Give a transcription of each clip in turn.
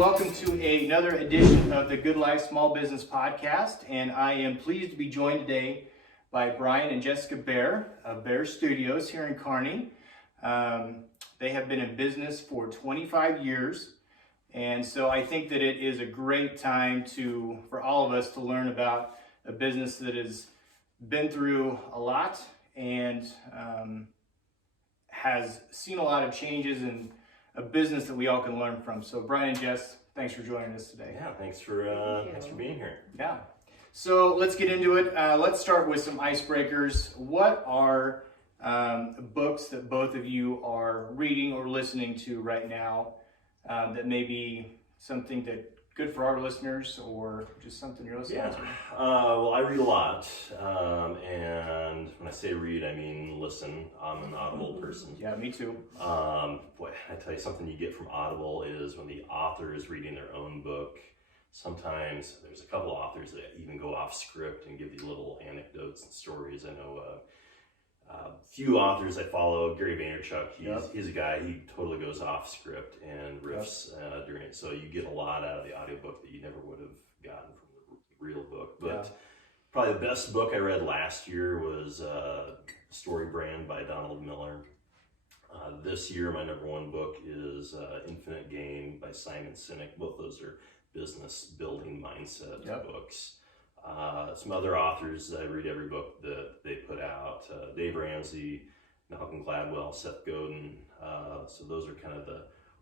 welcome to another edition of the Good Life Small Business Podcast, and I am pleased to be joined today by Brian and Jessica Baer of Baer Studios here in Kearney. They have been in business for 25 years, and so I think that it is a great time for all of us to learn about a business that has been through a lot and has seen a lot of changes in a business that we all can learn from. So Brian and Jess, thanks for joining us today. Yeah, thanks for being here. Yeah. So let's get into it. Let's start with some icebreakers. What are books that both of you are reading or listening to right now that may be something that good for our listeners or just something you're listening to? Well, I read a lot, and when I say read, I mean listen. I'm an Audible person. Yeah, me too. Boy, I tell you, something you get from Audible is when the author is reading their own book. Sometimes there's a couple authors that even go off script and give you little anecdotes and stories. I know few authors I follow. Gary Vaynerchuk, he's a guy, he totally goes off script and riffs during it. So you get a lot out of the audiobook that you never would have gotten from the real book. But probably the best book I read last year was Story Brand by Donald Miller. This year, my number one book is Infinite Game by Simon Sinek. Both those are business building mindset books. Some other authors, I read every book that they put out. Dave Ramsey, Malcolm Gladwell, Seth Godin. So those are kind of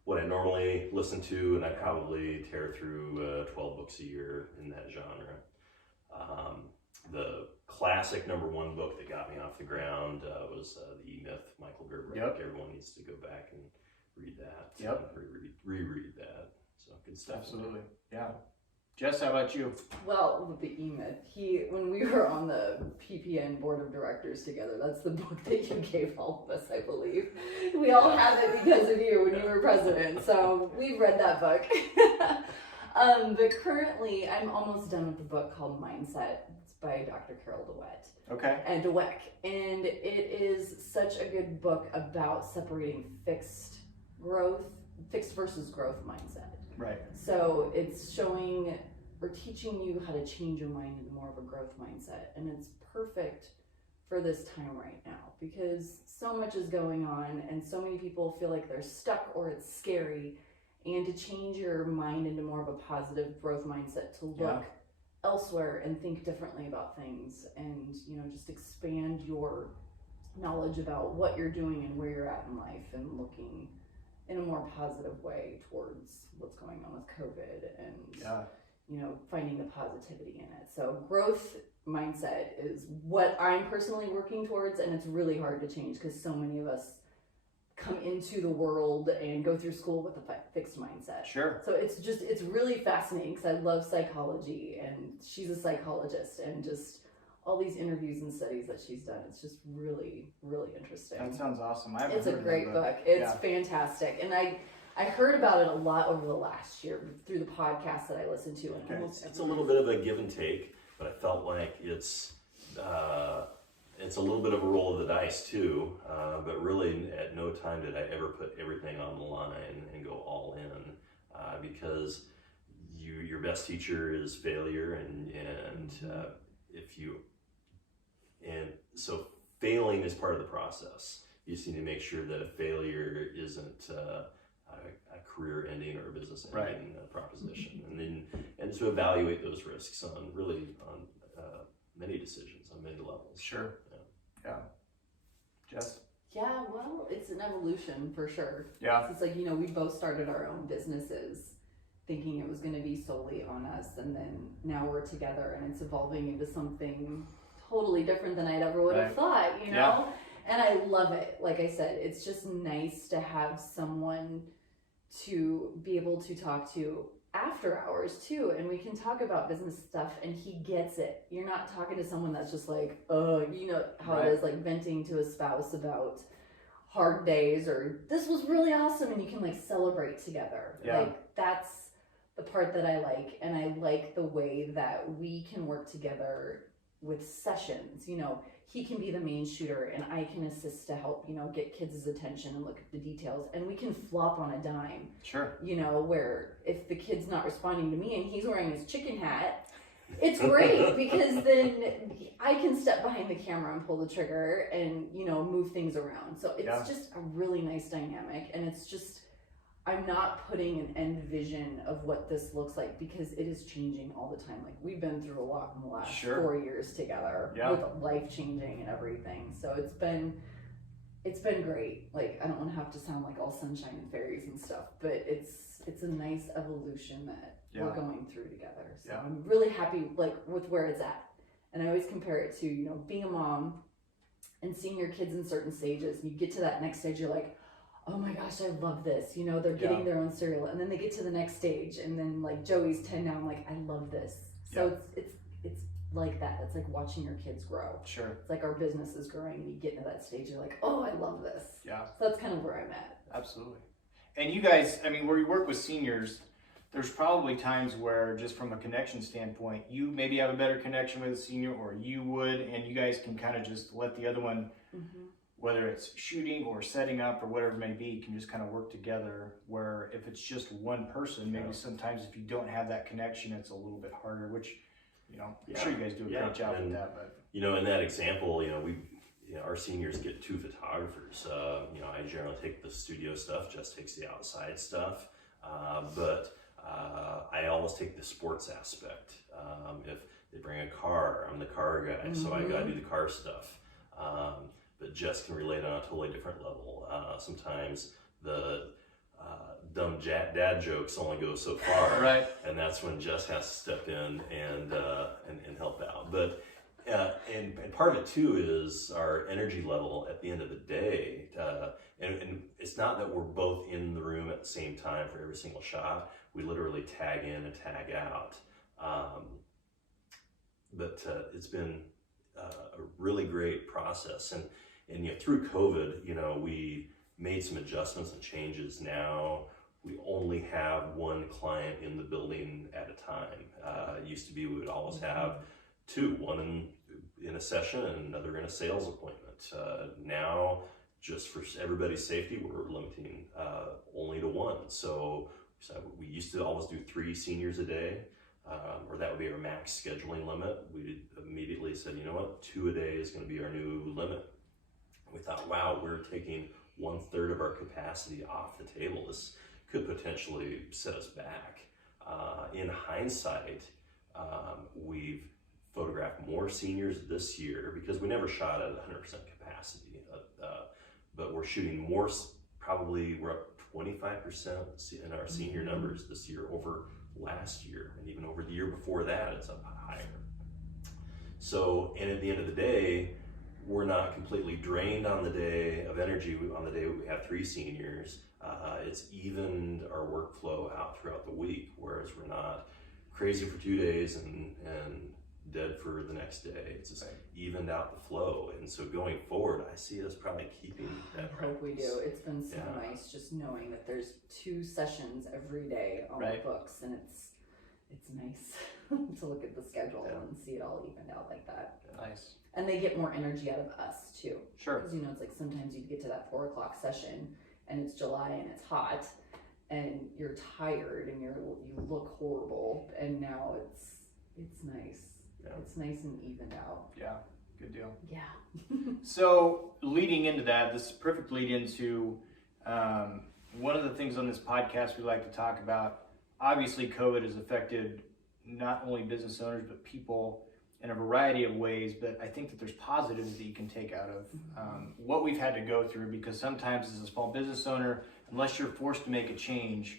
what I normally listen to, and I probably tear through 12 books a year in that genre. The classic number one book that got me off the ground was The E-Myth, Michael Gerber. I think everyone needs to go back and read that. And reread that. So good stuff. Absolutely. Yeah. Jess, how about you? Well, with the E-Myth, when we were on the PPN board of directors together, that's the book that you gave all of us, I believe. We all have it because of you when you were president, so we've read that book. But currently, I'm almost done with the book called Mindset. It's by Dr. Carol Dweck. Okay. And it is such a good book about separating fixed versus growth mindset. Right. So it's showing or teaching you how to change your mind into more of a growth mindset. And it's perfect for this time right now because so much is going on and so many people feel like they're stuck or it's scary. And to change your mind into more of a positive growth mindset, to look elsewhere and think differently about things and, just expand your knowledge about what you're doing and where you're at in life and looking in a more positive way towards what's going on with COVID and, finding the positivity in it. So growth mindset is what I'm personally working towards, and it's really hard to change because so many of us come into the world and go through school with a fixed mindset. Sure. So it's really fascinating because I love psychology and she's a psychologist and just all these interviews and studies that she's done. It's just really, really interesting. That sounds awesome. It's a great book. It's fantastic. And I heard about it a lot over the last year through the podcast that I listened to. And it's a little bit of a give and take, but I felt like it's a little bit of a roll of the dice too. But really, at no time did I ever put everything on the line and go all in, because your best teacher is failure, and so failing is part of the process. You just need to make sure that a failure isn't a career ending or a business ending proposition, and to evaluate those risks on many decisions on many levels. Sure. Yeah. Jess? Yeah, well, it's an evolution for sure. Yeah. It's like, we both started our own businesses thinking it was going to be solely on us, and then now we're together and it's evolving into something totally different than I'd ever would have thought, Yeah. And I love it. Like I said, it's just nice to have someone to be able to talk to after hours too, and we can talk about business stuff and he gets it. You're not talking to someone that's just like, how it is, like venting to a spouse about hard days or this was really awesome, and you can like celebrate together. Like that's the part that I like, and I like the way that we can work together with sessions. he can be the main shooter and I can assist to help, get kids' attention and look at the details, and we can flop on a dime. Sure. Where if the kid's not responding to me and he's wearing his chicken hat, it's great because then I can step behind the camera and pull the trigger and, move things around. So it's just a really nice dynamic, and it's just, I'm not putting an end vision of what this looks like because it is changing all the time. Like, we've been through a lot in the last 4 years together with life changing and everything. So it's been great. Like, I don't want to have to sound like all sunshine and fairies and stuff, but it's a nice evolution that we're going through together. So I'm really happy with where it's at. And I always compare it to, being a mom and seeing your kids in certain stages. You get to that next stage, you're like, oh my gosh, I love this. They're getting their own cereal, and then they get to the next stage, and then like Joey's 10 now. I'm like, I love this. So it's like that. It's like watching your kids grow. Sure. It's like our business is growing, and you get into that stage, you're like, oh, I love this. Yeah. So that's kind of where I'm at. Absolutely. And you guys, where you work with seniors, there's probably times where, just from a connection standpoint, you maybe have a better connection with a senior, or you would, and you guys can kind of just let the other one, whether it's shooting or setting up or whatever it may be, can just kind of work together. Where if it's just one person, maybe sometimes if you don't have that connection, it's a little bit harder, which, I'm sure you guys do a great job with that. But, in that example, our seniors get 2 photographers. I generally take the studio stuff, Jess takes the outside stuff. But I always take the sports aspect. If they bring a car, I'm the car guy, so I gotta do the car stuff. But Jess can relate on a totally different level. Sometimes the dumb dad jokes only go so far, right? And that's when Jess has to step in and help out. But and part of it too is our energy level at the end of the day. And it's not that we're both in the room at the same time for every single shot. We literally tag in and tag out. But it's been a really great process. And through COVID, we made some adjustments and changes. Now we only have one client in the building at a time. It used to be we would always have 2, one in a session and another in a sales appointment. Now, just for everybody's safety, we're limiting only to 1. So we used to always do 3 seniors a day, or that would be our max scheduling limit. We immediately said, 2 a day is going to be our new limit. We thought, wow, we're taking 1/3 of our capacity off the table. This could potentially set us back. In hindsight, we've photographed more seniors this year because we never shot at 100% capacity. But we're shooting more, probably we're up 25% in our senior numbers this year over last year, and even over the year before that, it's up higher. So, and at the end of the day, we're not completely drained on the day of energy. On the day we have 3 seniors, it's evened our workflow out throughout the week, whereas we're not crazy for 2 days and dead for the next day. It's just evened out the flow. And so going forward, I see us probably keeping that practice. I hope we do. It's been so nice just knowing that there's 2 sessions every day on the books, and it's nice to look at the schedule and see it all evened out like that. Nice. And they get more energy out of us too. Sure. Because it's like sometimes you get to that 4 o'clock session and it's July and it's hot and you're tired and you look horrible, and now it's nice. Yeah. It's nice and evened out. Yeah, good deal. Yeah. So leading into that, this is a perfect lead into one of the things on this podcast we like to talk about. Obviously, COVID has affected not only business owners, but people in a variety of ways, but I think that there's positives that you can take out of what we've had to go through, because sometimes as a small business owner, unless you're forced to make a change,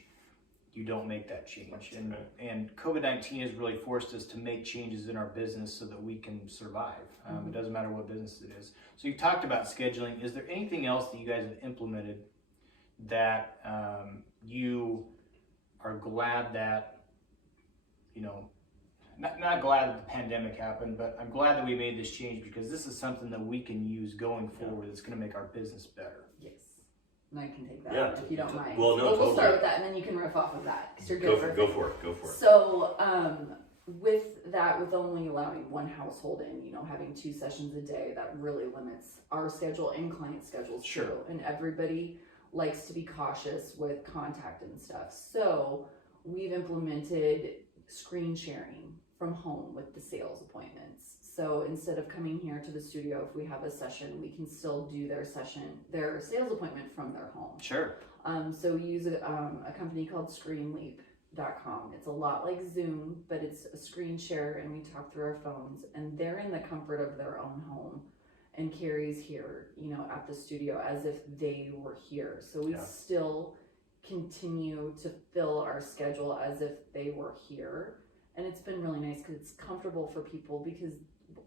you don't make that change. And COVID-19 has really forced us to make changes in our business so that we can survive. It doesn't matter what business it is. So you talked about scheduling. Is there anything else that you guys have implemented that you are glad that, not glad that the pandemic happened, but I'm glad that we made this change, because this is something that we can use going forward that's going to make our business better. Yes. And I can take that if you don't mind. Well, no, we'll start with that, and then you can riff off of that, because you're good. Go for it. So with that, with only allowing one household in, having 2 sessions a day, that really limits our schedule and client schedules Sure. too. And everybody likes to be cautious with contact and stuff. So we've implemented screen sharing from home with the sales appointments. So instead of coming here to the studio, if we have a session, we can still do their sales appointment from their home. Sure. So we use a company called ScreenLeap.com. It's a lot like Zoom, but it's a screen share, and we talk through our phones, and they're in the comfort of their own home, and Carrie's here, at the studio as if they were here. So we still continue to fill our schedule as if they were here. And it's been really nice because it's comfortable for people, because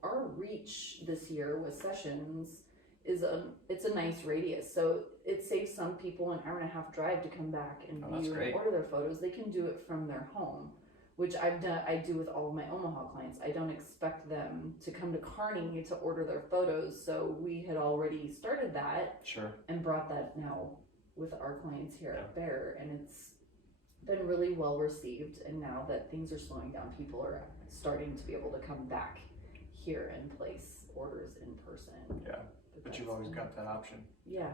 our reach this year with sessions it's a nice radius. So it saves some people an hour and a half drive to come back and view and order their photos. They can do it from their home, which I do with all of my Omaha clients. I don't expect them to come to Kearney to order their photos. So we had already started that. Sure. And brought that now with our clients here at Baer, and it's been really well received. And now that things are slowing down, people are starting to be able to come back here and place orders in person. Yeah, but you've always got that option. Yeah,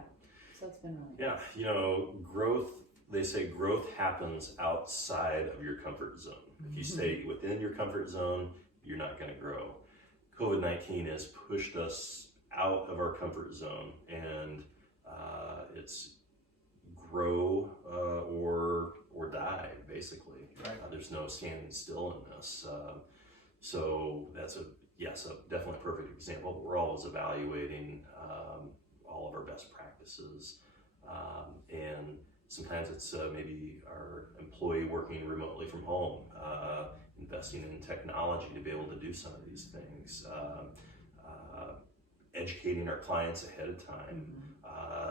so it's been really growth, they say growth happens outside of your comfort zone. If you stay within your comfort zone, you're not going to grow. COVID-19 has pushed us out of our comfort zone, and it's grow or die, basically. Right. There's no standing still in this. So that's definitely a perfect example. But we're always evaluating all of our best practices, and sometimes it's maybe our employee working remotely from home, investing in technology to be able to do some of these things, educating our clients ahead of time.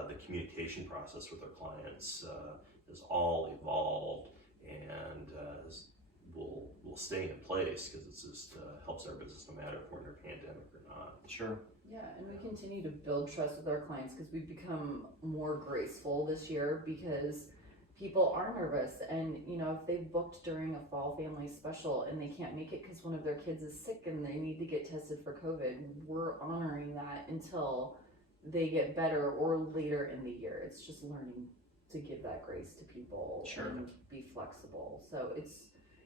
The communication process with our clients has all evolved, and will stay in place, because it just helps our business no matter if we're in a pandemic or not. Sure. Yeah, and we continue to build trust with our clients, because we've become more graceful this year, because people are nervous. And if they've booked during a fall family special and they can't make it because one of their kids is sick and they need to get tested for COVID, we're honoring that until they get better or later in the year. It's just learning to give that grace to people. Sure. And be flexible. So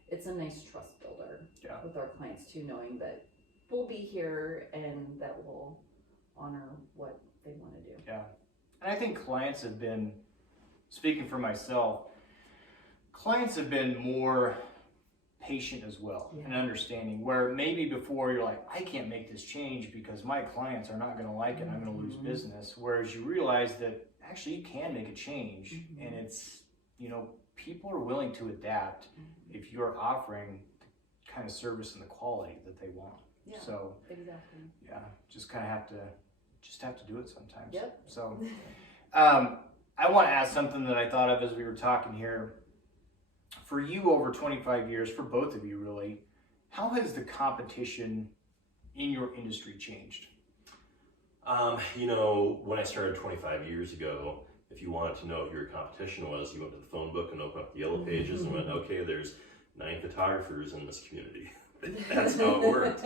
it's a nice trust builder with our clients too, knowing that we'll be here and that we'll honor what they want to do. Yeah. And I think clients have been, speaking for myself, clients have been more patient as well and understanding, where maybe before you're like, I can't make this change because my clients are not going to like it, I'm going to lose business. Whereas you realize that actually you can make a change, and it's, people are willing to adapt if you're offering the kind of service and the quality that they want. Yeah, so exactly. Yeah, just kind of have to do it sometimes. Yep. So I want to ask something that I thought of as we were talking here. For you, over 25 years, for both of you really, how has the competition in your industry changed? When I started 25 years ago, if you wanted to know what your competition was, you went to the phone book and opened up the yellow pages and went, okay, there's 9 photographers in this community. That's how it worked.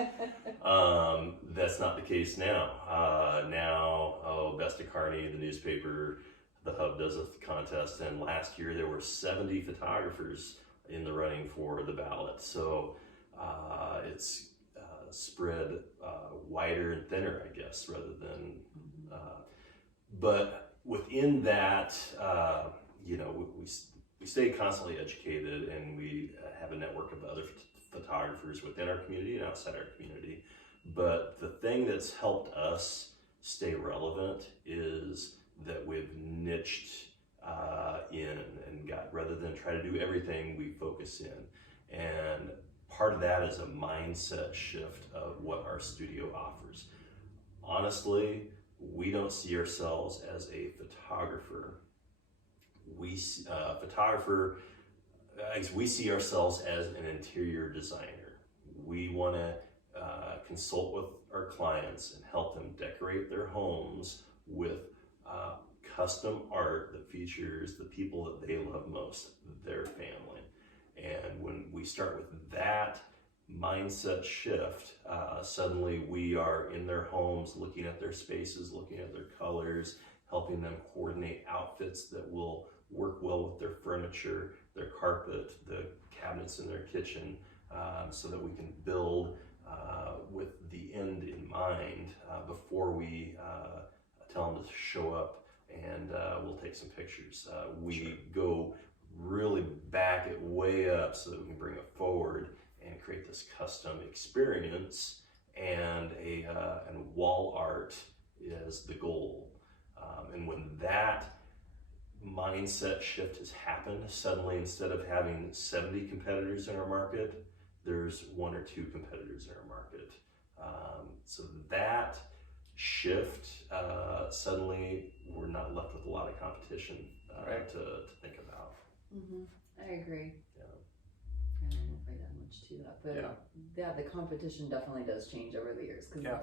That's not the case now. Best of Kearney, the newspaper, the Hub does a contest, and last year there were 70 photographers in the running for the ballot. So it's spread wider and thinner, I guess, rather than. But within that, we stay constantly educated, and we have a network of other photographers within our community and outside our community. But the thing that's helped us stay relevant is that we've niched in and rather than try to do everything, we focus in. And part of that is a mindset shift of what our studio offers. Honestly, we don't see ourselves as a photographer. We see ourselves as an interior designer. We want to consult with our clients and help them decorate their homes with custom art that features the people that they love most, their family. And when we start with that mindset shift. Suddenly we are in their homes, looking at their spaces, looking at their colors, helping them coordinate outfits that will work well with their furniture, their carpet, the cabinets in their kitchen, so that we can build with the end in mind before we tell them to show up, and we'll take some pictures. We go really back it way up so that we can bring it forward and create this custom experience, and wall art is the goal. And when that mindset shift has happened, suddenly instead of having 70 competitors in our market, there's 1 or 2 competitors in our market. So that shift, suddenly we're not left with a lot of competition to think about. I agree. Yeah. I don't know if I add much to that, but yeah, the competition definitely does change over the years. Because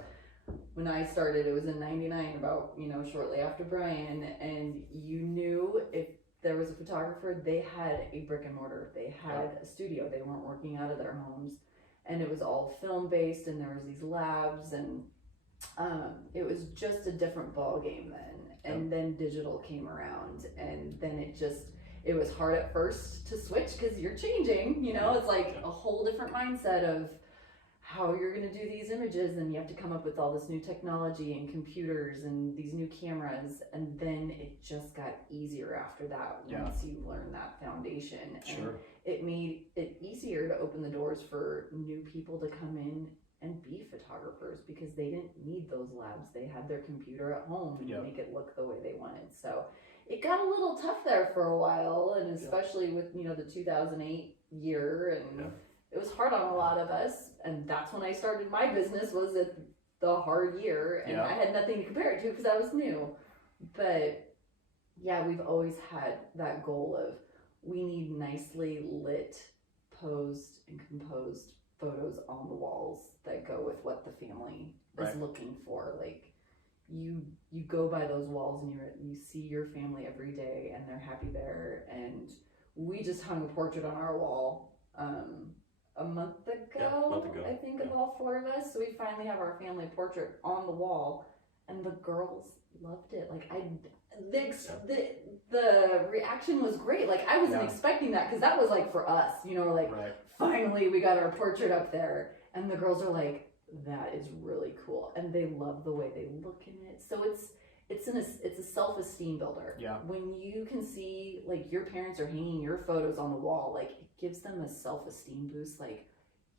when I started, it was in '99, about shortly after Brian, and you knew if there was a photographer, they had a brick and mortar, they had a studio, they weren't working out of their homes, and it was all film based, and there was these labs, and it was just a different ball game then. And then digital came around, and then it was hard at first to switch because you're changing, it's like a whole different mindset of how you're going to do these images, and you have to come up with all this new technology and computers and these new cameras, and then it just got easier after that once you learn that foundation. And it made it easier to open the doors for new people to come in and be photographers, because they didn't need those labs. They had their computer at home and make it look the way they wanted. So it got a little tough there for a while, and especially with the 2008 year, and it was hard on a lot of us. And that's when I started my business, was at the hard year, and I had nothing to compare it to because I was new. But yeah, we've always had that goal of, we need nicely lit, posed and composed photos on the walls that go with what the family is looking for. Like, you go by those walls and you see your family every day, and they're happy there. And we just hung a portrait on our wall a month ago, I think, of all 4 of us. So we finally have our family portrait on the wall, and the girls loved it. Like, the reaction was great. Like, I wasn't expecting that, because that was like for us, finally we got our portrait up there, and the girls are like, that is really cool, and they love the way they look in it. So it's a self-esteem builder. When you can see, like, your parents are hanging your photos on the wall, like, it gives them a self-esteem boost. Like,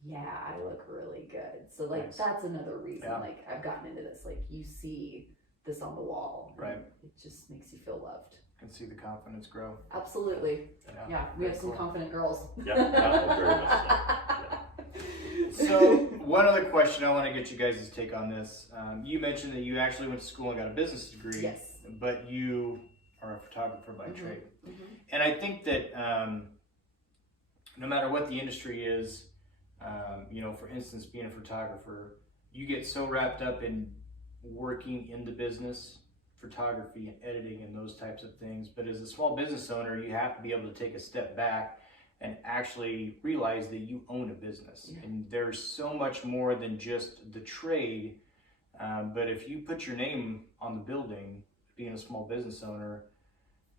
yeah, I look really good. So like that's another reason like I've gotten into this. Like, you see this on the wall, it just makes you feel loved. And see the confidence grow. Absolutely. Yeah, we have some confident girls. Very much so. So one other question I want to get you guys' take on this. You mentioned that you actually went to school and got a business degree. Yes. But you are a photographer by trade. And I think that no matter what the industry is, for instance, being a photographer, you get so wrapped up in working in the business, photography and editing and those types of things. But as a small business owner, you have to be able to take a step back and actually realize that you own a business. And there's so much more than just the trade. But if you put your name on the building, being a small business owner,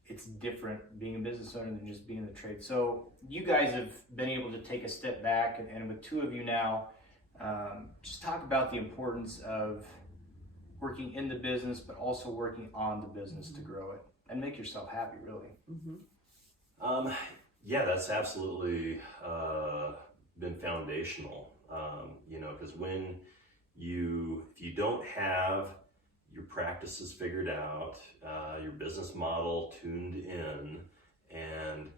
it's different being a business owner than just being in the trade. So you guys have been able to take a step back, and with 2 of you now, just talk about the importance of working in the business, but also working on the business to grow it and make yourself happy, really. That's absolutely been foundational, because when if you don't have your practices figured out, your business model tuned in, and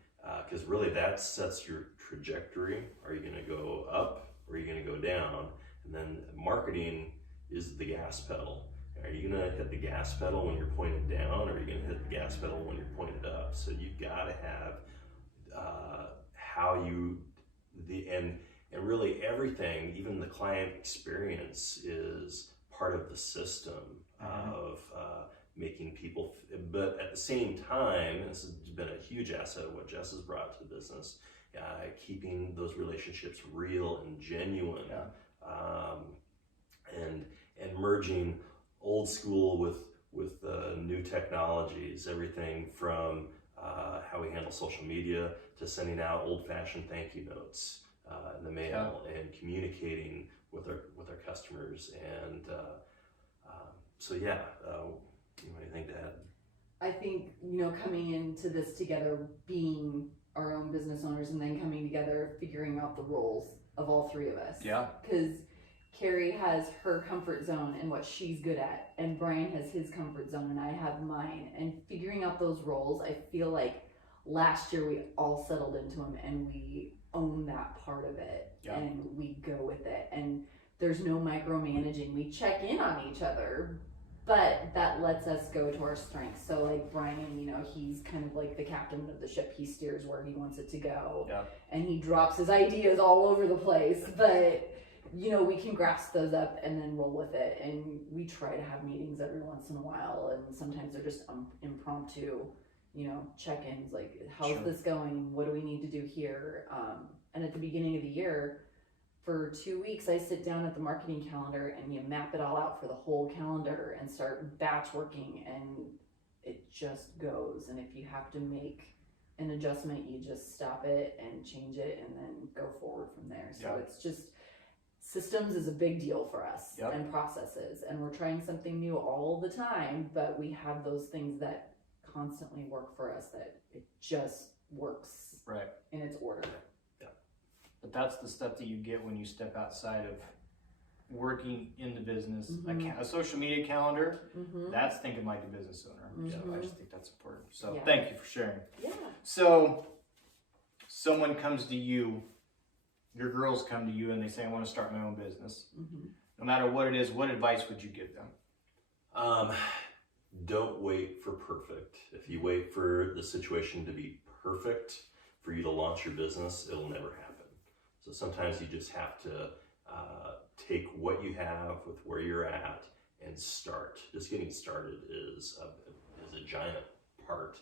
because really that sets your trajectory. Are you going to go up, or are you going to go down? And then marketing is the gas pedal. Are you going to hit the gas pedal when you're pointed down, or are you going to hit the gas pedal when you're pointed up? So you've got to have and really everything, even the client experience, is part of the system of making people, but at the same time, this has been a huge asset of what Jess has brought to the business, keeping those relationships real and genuine, and merging old school with new technologies, everything from how we handle social media to sending out old-fashioned thank you notes in the mail, and communicating with our customers. And what do you think, Dad? I think, coming into this together, being our own business owners, and then coming together, figuring out the roles of all three of us. Yeah. Because Carrie has her comfort zone and what she's good at, and Brian has his comfort zone and I have mine. And figuring out those roles, I feel like last year we all settled into them and we own that part of it, and we go with it. And there's no micromanaging. We check in on each other, but that lets us go to our strengths. So like Brian, he's kind of like the captain of the ship. He steers where he wants it to go, and he drops his ideas all over the place, but we can grasp those up and then roll with it. And we try to have meetings every once in a while, and sometimes they're just impromptu, check-ins, like, how's this going? What do we need to do here? And at the beginning of the year, for 2 weeks, I sit down at the marketing calendar and you map it all out for the whole calendar and start batch working, and it just goes. And if you have to make an adjustment, you just stop it and change it and then go forward from there. So it's just, systems is a big deal for us, and processes, and we're trying something new all the time, but we have those things that constantly work for us, that it just works in its order. But that's the stuff that you get when you step outside of working in the business. A social media calendar, that's thinking like a business owner. So I just think that's important. So thank you for sharing. So someone comes to you, your girls come to you and they say, I want to start my own business. No matter what it is, what advice would you give them? Don't wait for perfect. If you wait for the situation to be perfect for you to launch your business, it'll never happen. So sometimes you just have to take what you have with where you're at and start. Just getting started is a giant part.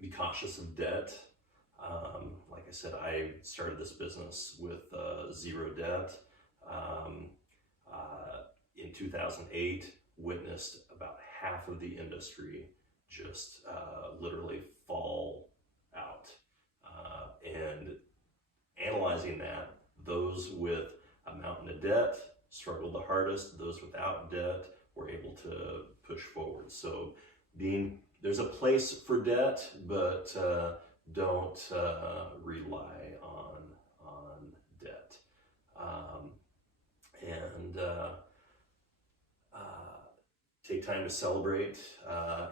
Be cautious of debt. Like I said, I started this business with zero debt. In 2008, witnessed about half of the industry just literally fall out. And analyzing that, those with a mountain of debt struggled the hardest. Those without debt were able to push forward. So there's a place for debt, but don't rely on debt. Take time to celebrate,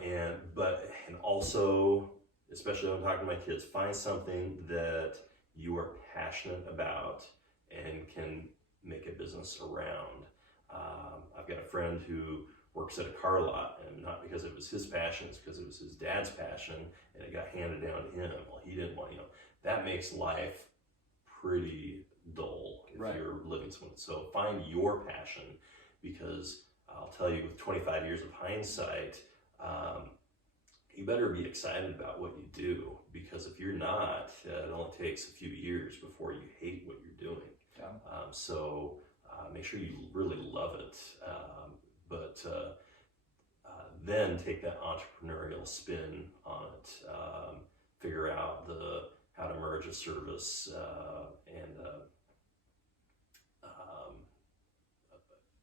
and also, especially when I'm talking to my kids, find something that you are passionate about and can make a business around. I've got a friend who works at a car lot, and not because it was his passion, it's because it was his dad's passion, and it got handed down to him. Well, he didn't want, that makes life pretty dull if you're living someone. So find your passion, because I'll tell you, with 25 years of hindsight, you better be excited about what you do, because if you're not, it only takes a few years before you hate what you're doing. So make sure you really love it, but then take that entrepreneurial spin on it. Figure out how to merge a service and a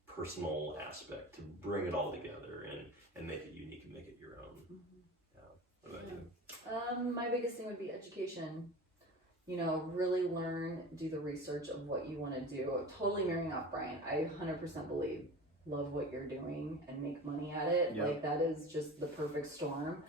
personal aspect to bring it all together and make it unique and make it your own. What about you? My biggest thing would be education. Really learn, do the research of what you want to do. Totally marrying off Brian. I 100% believe, love what you're doing and make money at it. Like, that is just the perfect storm.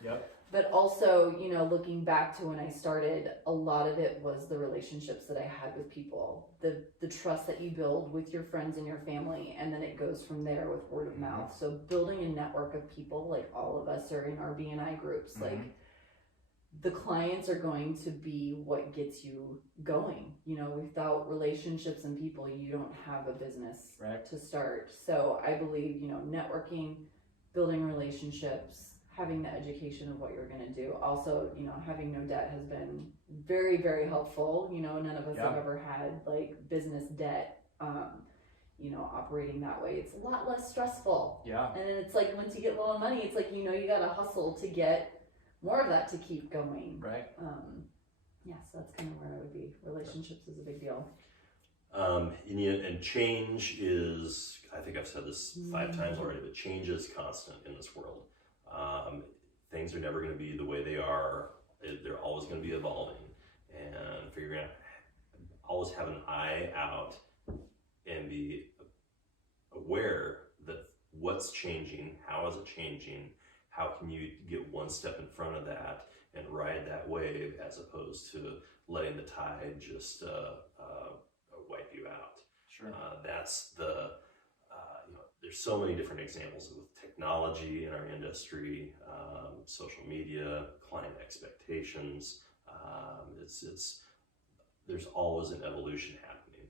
But also, looking back to when I started, a lot of it was the relationships that I had with people, the trust that you build with your friends and your family, and then it goes from there with word of mouth. So building a network of people, like all of us are in our BNI groups, like, the clients are going to be what gets you going. Without relationships and people, you don't have a business to start. So I believe, networking, building relationships, having the education of what you're going to do. Also, having no debt has been very, very helpful. None of us have ever had like business debt. Operating that way, it's a lot less stressful. Yeah. And it's like once you get a little money, it's like you got to hustle to get more of that to keep going. Right. So that's kind of where I would be. Relationships is a big deal. And change is, I think I've said this 5 times already, but change is constant in this world. Things are never going to be the way they are. They're always going to be evolving, and figuring out, always have an eye out and be aware that what's changing, how is it changing, how can you get one step in front of that and ride that wave, as opposed to letting the tide just wipe you out. Sure. That's the, there's so many different examples with technology in our industry, social media, client expectations. There's always an evolution happening.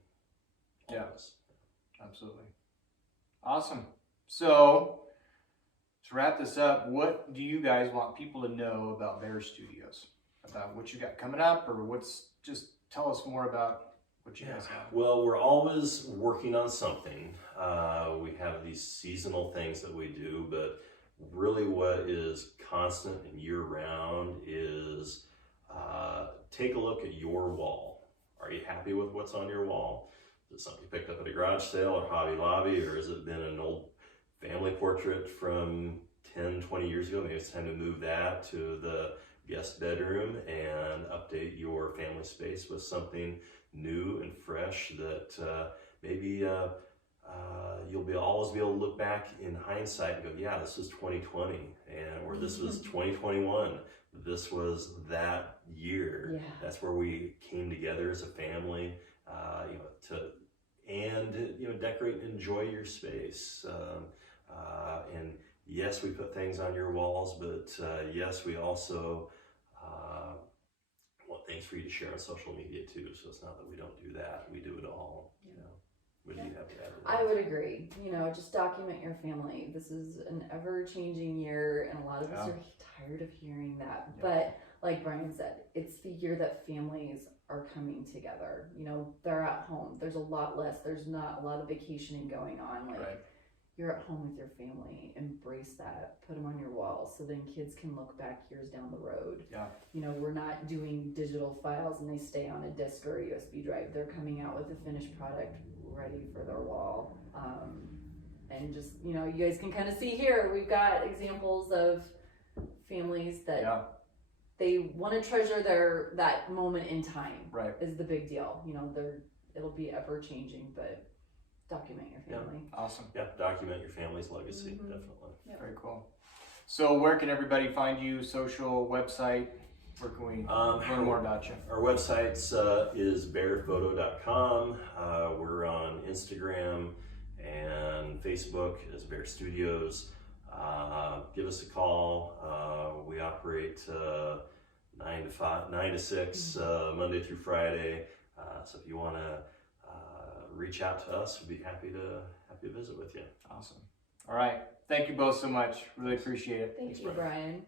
Always. Yeah, absolutely. Awesome. So, to wrap this up, what do you guys want people to know about Baer Studios? About what you got coming up, or just tell us more about what you guys have. Well, we're always working on something. We have these seasonal things that we do, but really what is constant and year-round is take a look at your wall. Are you happy with what's on your wall? Is it something you picked up at a garage sale or Hobby Lobby, or has it been an old family portrait from 10, 20 years ago? Maybe it's time to move that to the guest bedroom and update your family space with something new and fresh that maybe you'll always be able to look back in hindsight and go, yeah, this was 2020, or this was 2021. This was that year. Yeah. That's where we came together as a family, to decorate and enjoy your space. And yes, we put things on your walls, but yes, we also want things for you to share on social media too. So it's not that we don't do that; we do it all. What do you have to add to that? I would agree. Just document your family. This is an ever-changing year, and a lot of us are tired of hearing that. Yeah. But like Brian said, it's the year that families are coming together. They're at home. There's a lot less. There's not a lot of vacationing going on. Right. You're at home with your family. Embrace that. Put them on your wall, so then kids can look back years down the road. Yeah. We're not doing digital files and they stay on a disc or a USB drive. They're coming out with a finished product ready for their wall. And just, you guys can kind of see here, we've got examples of families that they want to treasure that moment in time. Right. Is the big deal. It'll be ever changing, but document your family. Yeah. Awesome. Yeah, document your family's legacy, definitely. Yep. Very cool. So where can everybody find you? Social, website? Where can we learn more about you? Our website is baerphoto.com. We're on Instagram and Facebook as Baer Studios. Give us a call. We operate 9 to 6, Monday through Friday. So if you want to reach out to us, we'd be happy to visit with you. Awesome. All right. Thank you both so much. Really appreciate it. Thank you, Brian.